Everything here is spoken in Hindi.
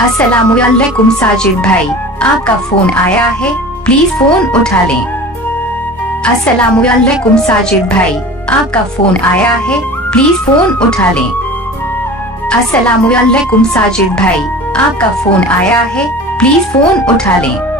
अस्सलामुअलैकुम साजिद भाई, आपका फोन आया है, प्लीज फोन उठा लें। अस्सलामुअलैकुम साजिद भाई, आपका फोन आया है, प्लीज फोन उठा लें। अस्सलामुअलैकुम साजिद भाई, आपका फोन आया है, प्लीज फोन उठा लें।